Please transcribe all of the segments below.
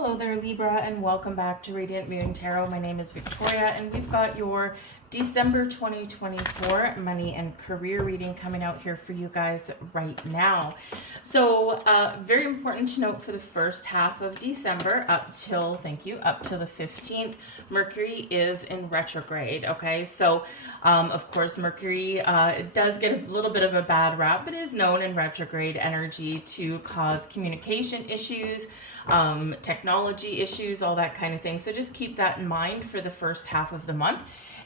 Hello there, Libra, and welcome back to Radiant Moon Tarot. My name is Victoria, and we've got your December 2024 money and career reading coming out here for you guys right now. So very important to note for the first half of December up till the 15th, Mercury is in retrograde. Okay, so of course Mercury does get a little bit of a bad rap. It is known in retrograde energy to cause communication issues, technology issues, all that kind of thing. So just keep that in mind for the first half of the month.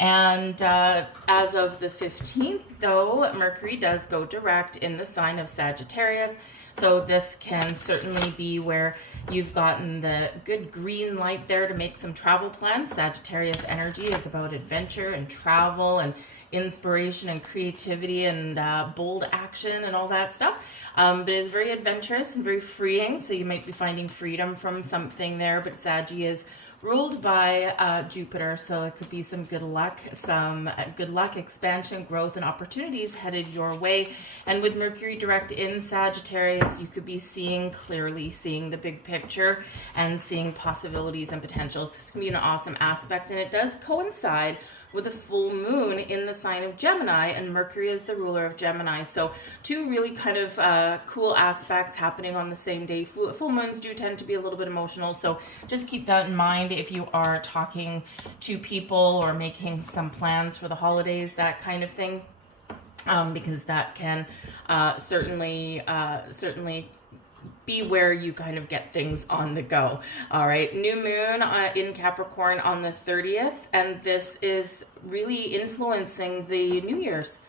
And as of the 15th, though, Mercury does go direct in the sign of Sagittarius. So this can certainly be where you've gotten the good green light there to make some travel plans. Sagittarius energy is about adventure and travel and inspiration and creativity and bold action and all that stuff. But it's very adventurous and very freeing. So you might be finding freedom from something there. But Saggy is ruled by Jupiter, so it could be some good luck, expansion, growth, and opportunities headed your way. And with Mercury direct in Sagittarius, you could be seeing clearly, seeing the big picture, and seeing possibilities and potentials. This can be an awesome aspect, and it does coincide with a full moon in the sign of Gemini, and Mercury is the ruler of Gemini. So two really kind of cool aspects happening on the same day. Full moons do tend to be a little bit emotional, so just keep that in mind if you are talking to people or making some plans for the holidays, that kind of thing, because that can certainly be where you kind of get things on the go. All right, new moon in Capricorn on the 30th, and this is really influencing the New Year's,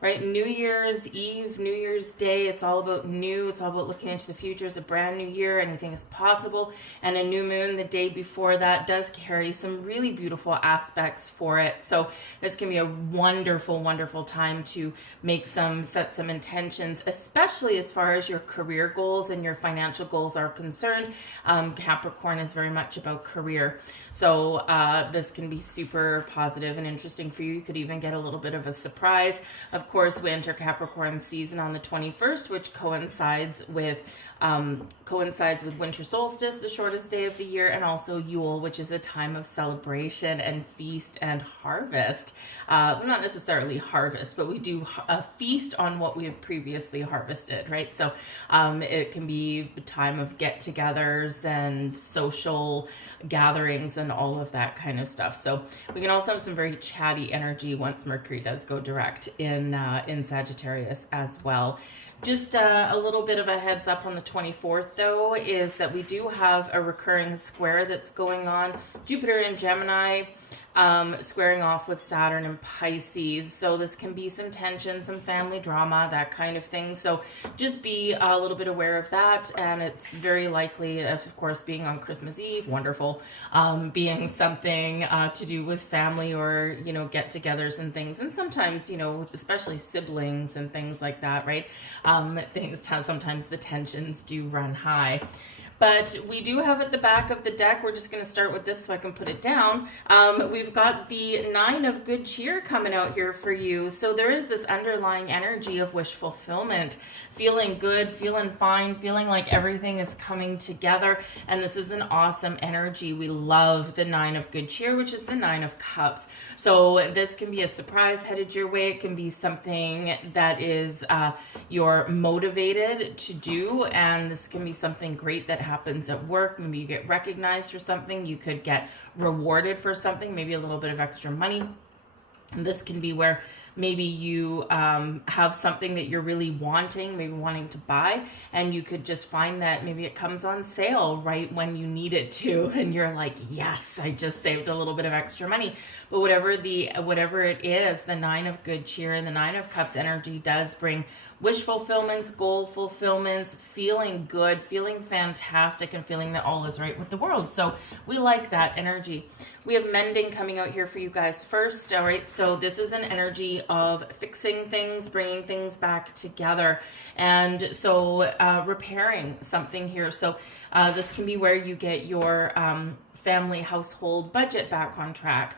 right? New Year's Eve, New Year's Day, it's all about new. It's all about looking into the future. It's a brand new year. Anything is possible. And a new moon the day before that does carry some really beautiful aspects for it. So this can be a wonderful, wonderful time to set some intentions, especially as far as your career goals and your financial goals are concerned. Capricorn is very much about career. So this can be super positive and interesting for you. You could even get a little bit of a surprise. Of course, we enter Capricorn season on the 21st, which coincides with winter solstice, the shortest day of the year, and also Yule, which is a time of celebration and feast and harvest. Not necessarily harvest, but we do a feast on what we have previously harvested, right? So it can be a time of get-togethers and social gatherings and all of that kind of stuff. So we can also have some very chatty energy once Mercury does go direct in Sagittarius as well. Just a little bit of a heads up on the 24th, though, is that we do have a recurring square that's going on. Jupiter in Gemini, squaring off with Saturn and Pisces. So this can be some tension, some family drama, that kind of thing. So just be a little bit aware of that. And it's very likely, of course, being on Christmas Eve, wonderful, being something to do with family or, get-togethers and things. And sometimes, especially siblings and things like that, right? Sometimes the tensions do run high. But we do have at the back of the deck, we're just going to start with this so I can put it down. We've got the 9 of good cheer coming out here for you. So there is this underlying energy of wish fulfillment, feeling good, feeling fine, feeling like everything is coming together. And this is an awesome energy. We love the 9 of good cheer, which is the 9 of cups. So this can be a surprise headed your way. It can be something that is you're motivated to do, and this can be something great that happens at work. Maybe you get recognized for something. You could get rewarded for something, maybe a little bit of extra money. And this can be where maybe you have something that you're really wanting to buy, and you could just find that maybe it comes on sale right when you need it to, and you're like, yes, I just saved a little bit of extra money. But whatever it is, the 9 of good cheer and the 9 of cups energy does bring wish fulfillments, goal fulfillments, feeling good, feeling fantastic, and feeling that all is right with the world. So we like that energy. We have mending coming out here for you guys first. All right, so this is an energy of fixing things, bringing things back together, and so repairing something here. So this can be where you get your family household budget back on track.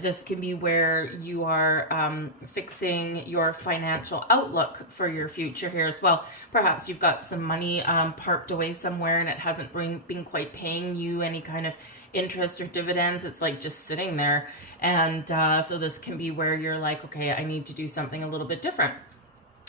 This can be where you are fixing your financial outlook for your future here as well. Perhaps you've got some money parked away somewhere and it hasn't been quite paying you any kind of interest or dividends. It's like just sitting there. And so this can be where you're like, okay, I need to do something a little bit different.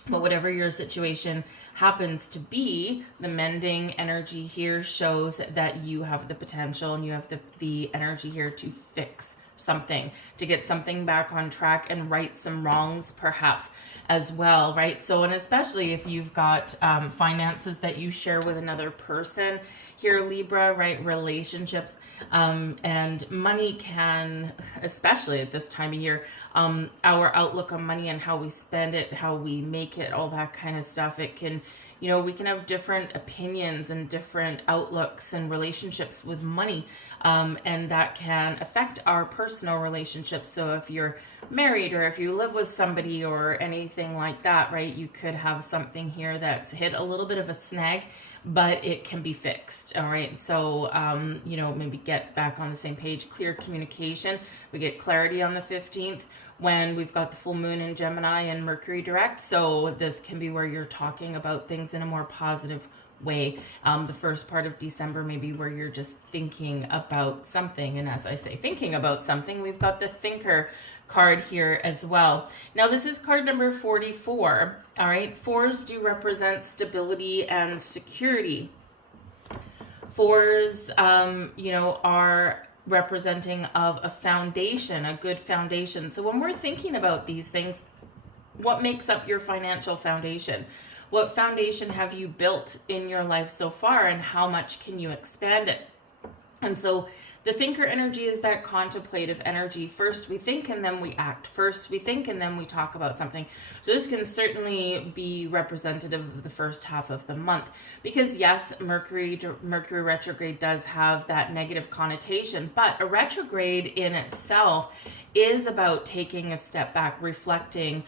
But whatever your situation happens to be, the mending energy here shows that you have the potential and you have the energy here to fix something, to get something back on track and right some wrongs perhaps as well, right? So, and especially if you've got finances that you share with another person here, Libra, right? Relationships and money can, especially at this time of year, our outlook on money and how we spend it, how we make it, all that kind of stuff, it can, you know, we can have different opinions and different outlooks and relationships with money, and that can affect our personal relationships. So if you're married or if you live with somebody or anything like that, right, you could have something here that's hit a little bit of a snag, but it can be fixed. All right. So, you know, maybe get back on the same page, clear communication. We get clarity on the 15th when we've got the full moon in Gemini and Mercury direct. So this can be where you're talking about things in a more positive way. The first part of December, maybe where you're just thinking about something. And as I say, thinking about something, we've got the thinker card here as well. Now this is card number 44. All right. Fours do represent stability and security. Fours, you know, are representing of a foundation, a good foundation. So when we're thinking about these things, what makes up your financial foundation? What foundation have you built in your life so far, and how much can you expand it? And so the thinker energy is that contemplative energy. First we think and then we act. First we think and then we talk about something. So this can certainly be representative of the first half of the month, because yes, Mercury retrograde does have that negative connotation, but a retrograde in itself is about taking a step back, reflecting,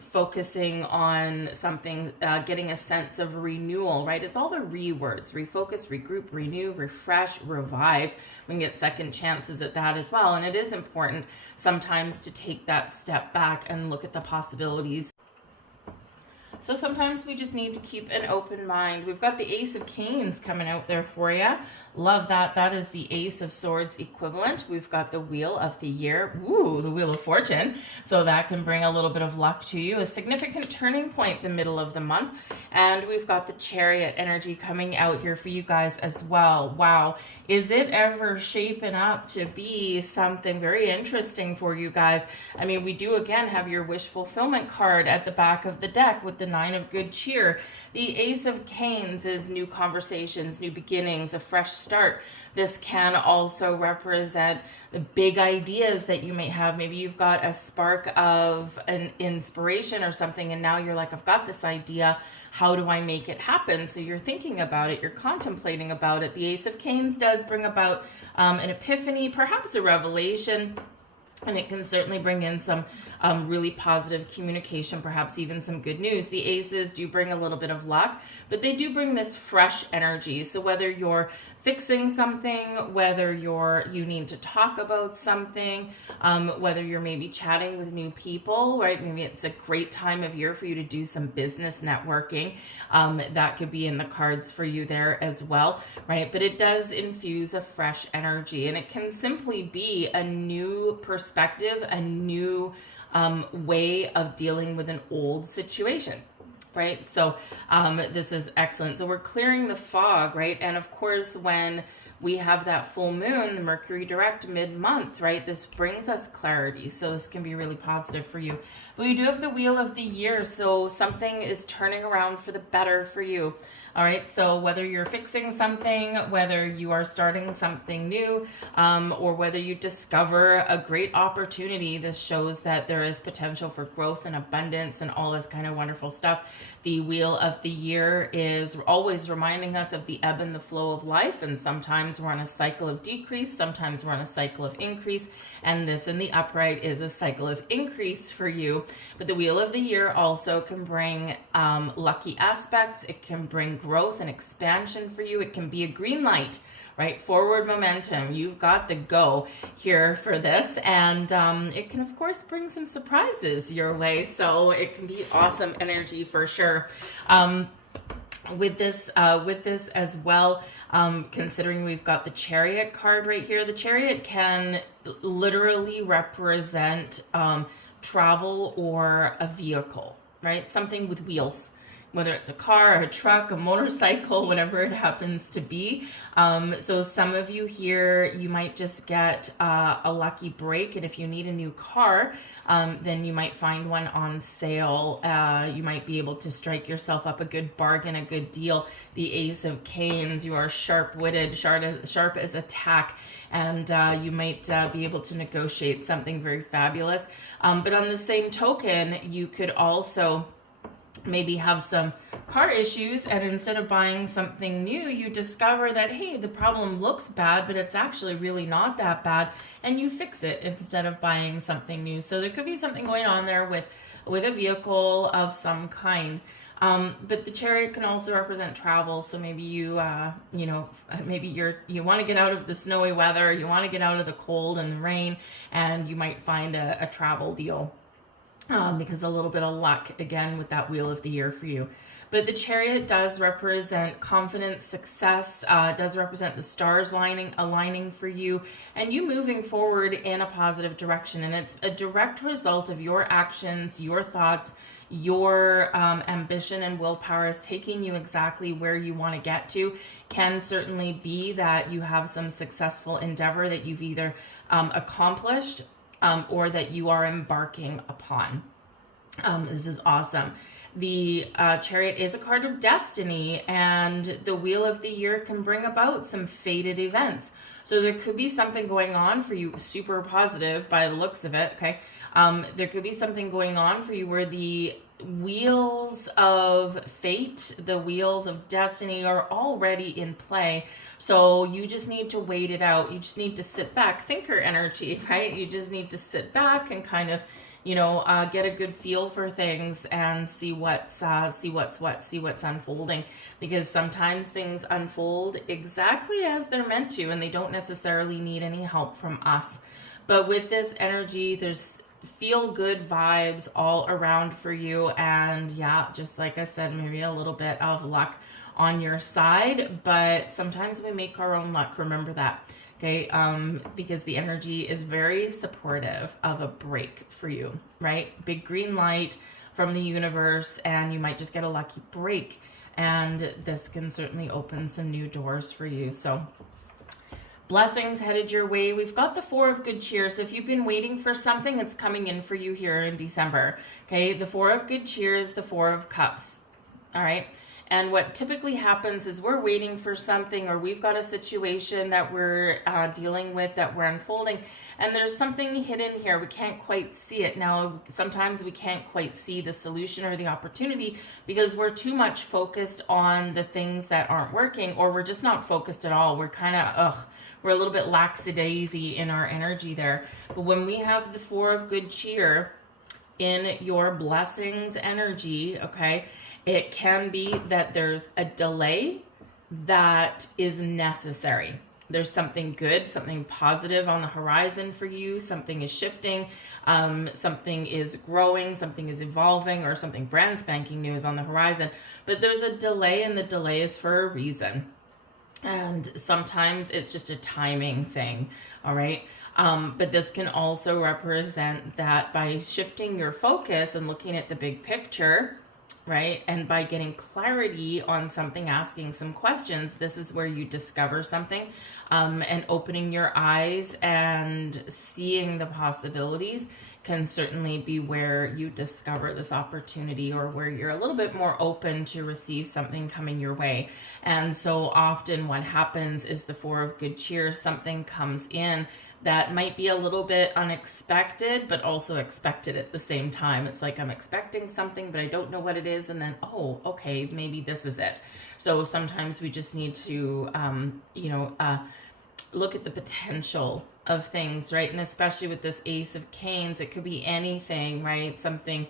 focusing on something, getting a sense of renewal, right? It's all the words: refocus, regroup, renew, refresh, revive. We can get second chances at that as well. And it is important sometimes to take that step back and look at the possibilities. So sometimes we just need to keep an open mind. We've got the Ace of Canes coming out there for you. Love that. That is the Ace of Swords equivalent. We've got the Wheel of the Year. Ooh, the Wheel of Fortune. So that can bring a little bit of luck to you. A significant turning point the middle of the month. And we've got the Chariot energy coming out here for you guys as well. Wow. Is it ever shaping up to be something very interesting for you guys? I mean, we do again have your wish fulfillment card at the back of the deck with the Nine of Good Cheer. The Ace of Canes is new conversations, new beginnings, a fresh start. This can also represent the big ideas that you may have. Maybe you've got a spark of an inspiration or something, and now you're like, I've got this idea. How do I make it happen? So you're thinking about it, you're contemplating about it. The Ace of Canes does bring about an epiphany, perhaps a revelation, and it can certainly bring in some really positive communication, perhaps even some good news. The aces do bring a little bit of luck, but they do bring this fresh energy. So whether you're fixing something, whether you need to talk about something, whether you're maybe chatting with new people, right? Maybe it's a great time of year for you to do some business networking. That could be in the cards for you there as well, right? But it does infuse a fresh energy, and it can simply be a new perspective, a new way of dealing with an old situation. Right? So this is excellent. So we're clearing the fog, right? And of course, when we have that full moon, the Mercury direct mid-month, right? This brings us clarity. So this can be really positive for you. But we do have the Wheel of the Year. So something is turning around for the better for you. All right. So whether you're fixing something, whether you are starting something new, or whether you discover a great opportunity, this shows that there is potential for growth and abundance and all this kind of wonderful stuff. The Wheel of the Year is always reminding us of the ebb and the flow of life. And sometimes we're on a cycle of decrease. Sometimes we're on a cycle of increase. and this in the upright is a cycle of increase for you. But the Wheel of the Year also can bring lucky aspects. It can bring growth and expansion for you. It can be a green light, right? Forward momentum. You've got the go here for this. And it can, of course, bring some surprises your way. So it can be awesome energy for sure. With this as well, considering we've got the Chariot card right here, the Chariot can literally represent travel or a vehicle, right? Something with wheels, whether it's a car, a truck, a motorcycle, whatever it happens to be. So some of you here, you might just get a lucky break. And if you need a new car, then you might find one on sale. You might be able to strike yourself up a good bargain, a good deal. The Ace of Canes, you are sharp-witted, sharp as a tack, and you might be able to negotiate something very fabulous. But on the same token, you could also maybe have some car issues, and instead of buying something new, you discover that, hey, the problem looks bad, but it's actually really not that bad, and you fix it instead of buying something new. So there could be something going on there with a vehicle of some kind. But the Chariot can also represent travel. So maybe you maybe you want to get out of the snowy weather, you want to get out of the cold and the rain, and you might find a travel deal. Because a little bit of luck, again, with that Wheel of the Year for you. But the Chariot does represent confidence, success, does represent the stars aligning for you, and you moving forward in a positive direction. And it's a direct result of your actions, your thoughts, your ambition and willpower is taking you exactly where you want to get to. Can certainly be that you have some successful endeavor that you've either accomplished or that you are embarking upon. This is awesome. The Chariot is a card of destiny, and the Wheel of the Year can bring about some fated events. So there could be something going on for you, super positive by the looks of it, okay? There could be something going on for you where the wheels of fate, the wheels of destiny are already in play. So you just need to wait it out. You just need to sit back, thinker energy, right? You just need to sit back and kind of, get a good feel for things and see what's unfolding, because sometimes things unfold exactly as they're meant to, and they don't necessarily need any help from us. But with this energy, there's feel good vibes all around for you, and yeah, just like I said, maybe a little bit of luck on your side, but sometimes we make our own luck. Remember that. Okay, because the energy is very supportive of a break for you, right? Big green light from the universe, and you might just get a lucky break, and this can certainly open some new doors for you. So blessings headed your way. We've got the Four of Good Cheer. So if you've been waiting for something, it's coming in for you here in December. Okay, the Four of Good Cheer is the Four of Cups. All right. And what typically happens is we're waiting for something, or we've got a situation that we're dealing with, that we're unfolding, and there's something hidden here. We can't quite see it. Now, sometimes we can't quite see the solution or the opportunity because we're too much focused on the things that aren't working, or we're just not focused at all. We're kind of, we're a little bit lackadaisy in our energy there. But when we have the Four of Good Cheer in your blessings energy, okay, it can be that there's a delay that is necessary. There's something good, something positive on the horizon for you. Something is shifting, something is growing, something is evolving, or something brand spanking new is on the horizon. But there's a delay, and the delay is for a reason. And sometimes it's just a timing thing, all right? But this can also represent that by shifting your focus and looking at the big picture, right? And by getting clarity on something, asking some questions, this is where you discover something, and opening your eyes and seeing the possibilities can certainly be where you discover this opportunity, or where you're a little bit more open to receive something coming your way. And so often what happens is the Four of Good Cheer, something comes in that might be a little bit unexpected, but also expected at the same time. It's like, I'm expecting something, but I don't know what it is. And then, oh, okay, maybe this is it. So sometimes we just need to, look at the potential of things, right? And especially with this Ace of Canes, it could be anything, right? Something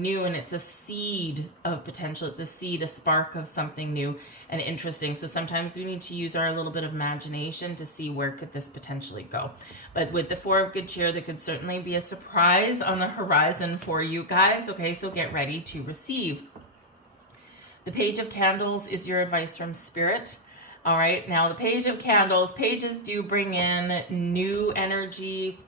new, and it's a seed of potential. It's a seed, a spark of something new and interesting. So sometimes we need to use our little bit of imagination to see where could this potentially go. But with the Four of Good Cheer, there could certainly be a surprise on the horizon for you guys. Okay, so get ready to receive. The Page of Candles is your advice from Spirit. All right, now the Page of Candles, pages do bring in new energy,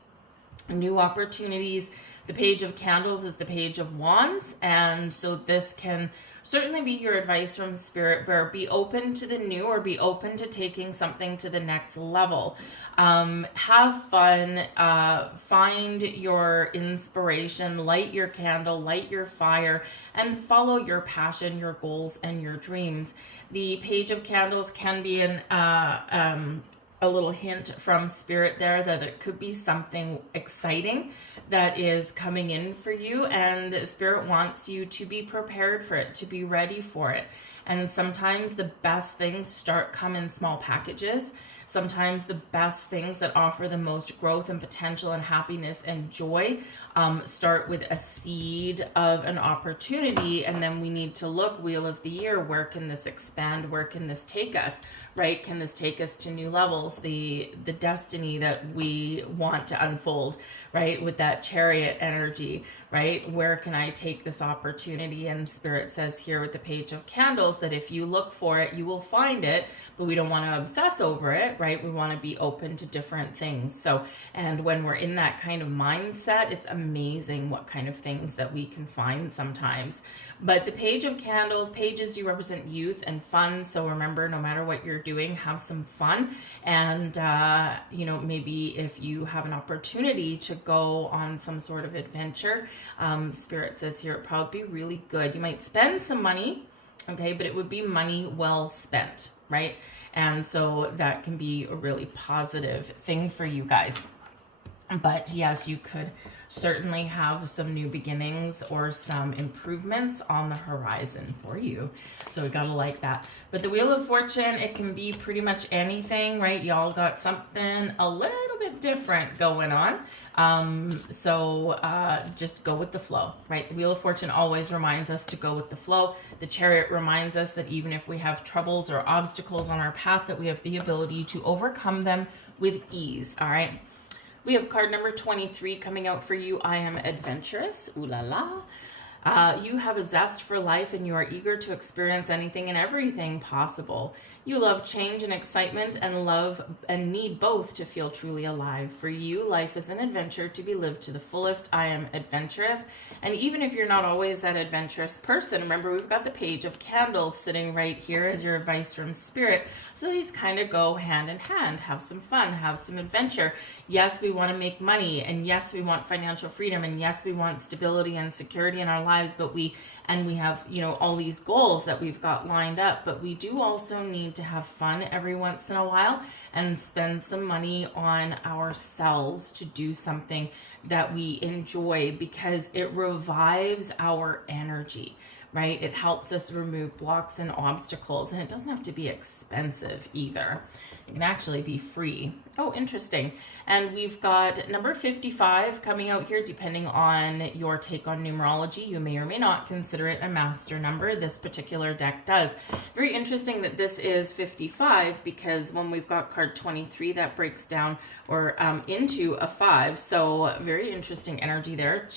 new opportunities. The Page of Candles is the Page of Wands, and so this can certainly be your advice from Spirit, where be open to the new or be open to taking something to the next level. Have fun, find your inspiration, light your candle, light your fire, and follow your passion, your goals, and your dreams. The Page of Candles can be a little hint from Spirit there that it could be something exciting that is coming in for you, and Spirit wants you to be prepared for it, to be ready for it. And sometimes the best things come in small packages. Sometimes the best things that offer the most growth and potential and happiness and joy start with a seed of an opportunity, and then we need to look, Wheel of the Year, where can this expand? Where can this take us, right? Can this take us to new levels? The destiny that we want to unfold, right? With that Chariot energy, right? Where can I take this opportunity? And Spirit says here with the Page of Candles that if you look for it, you will find it, but we don't want to obsess over it, right? We want to be open to different things. So, and when we're in that kind of mindset, it's amazing what kind of things that we can find sometimes. But the Page of Candles, pages do represent youth and fun. So remember, no matter what you're doing, have some fun. And, maybe if you have an opportunity to go on some sort of adventure, Spirit says here, it'd probably be really good. You might spend some money, okay, but it would be money well spent, right? And so that can be a really positive thing for you guys. But yes, you could certainly have some new beginnings or some improvements on the horizon for you. So we gotta like that. But the Wheel of Fortune, it can be pretty much anything, right? Y'all got something a little bit different going on. Just go with the flow, right? The Wheel of Fortune always reminds us to go with the flow. The Chariot reminds us that even if we have troubles or obstacles on our path, that we have the ability to overcome them with ease, all right? We have card number 23 coming out for you. I am adventurous. Ooh la la. You have a zest for life and you are eager to experience anything and everything possible. You love change and excitement and love and need both to feel truly alive. For you, life is an adventure to be lived to the fullest. I am adventurous. And even if you're not always that adventurous person, remember we've got the Page of Candles sitting right here as your advice from Spirit. So these kind of go hand in hand. Have some fun, have some adventure. Yes, we want to make money, and yes, we want financial freedom, and yes, we want stability and security in our lives, but we have, all these goals that we've got lined up, but we do also need to have fun every once in a while and spend some money on ourselves to do something that we enjoy, because it revives our energy, right? It helps us remove blocks and obstacles, and it doesn't have to be expensive either. It can actually be free. Oh, interesting. And we've got number 55 coming out here. Depending on your take on numerology, you may or may not consider it a master number. This particular deck does. Very interesting that this is 55, because when we've got card 23, that breaks down or into a 5. So very interesting energy there.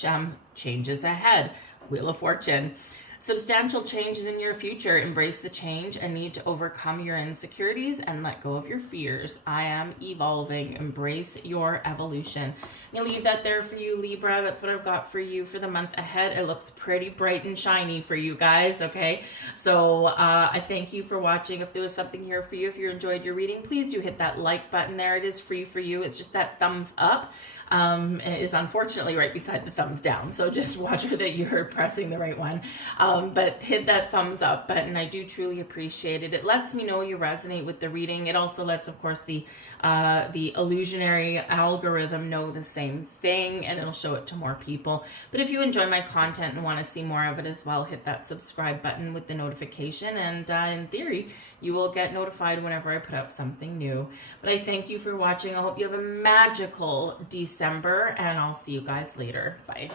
Changes ahead. Wheel of Fortune. Substantial changes in your future. Embrace the change and need to overcome your insecurities and let go of your fears. I am evolving. Embrace your evolution. I'm going to leave that there for you, Libra. That's what I've got for you for the month ahead. It looks pretty bright and shiny for you guys, okay? So I thank you for watching. If there was something here for you, if you enjoyed your reading, please do hit that like button there. It is free for you. It's just that thumbs up. is unfortunately right beside the thumbs down. So just watch that you're pressing the right one. But hit that thumbs up button. I do truly appreciate it. It lets me know you resonate with the reading. It also lets, of course, the illusionary algorithm know the same thing, and it'll show it to more people. But if you enjoy my content and want to see more of it as well, hit that subscribe button with the notification, and in theory, you will get notified whenever I put up something new. But I thank you for watching. I hope you have a magical December, and I'll see you guys later. Bye.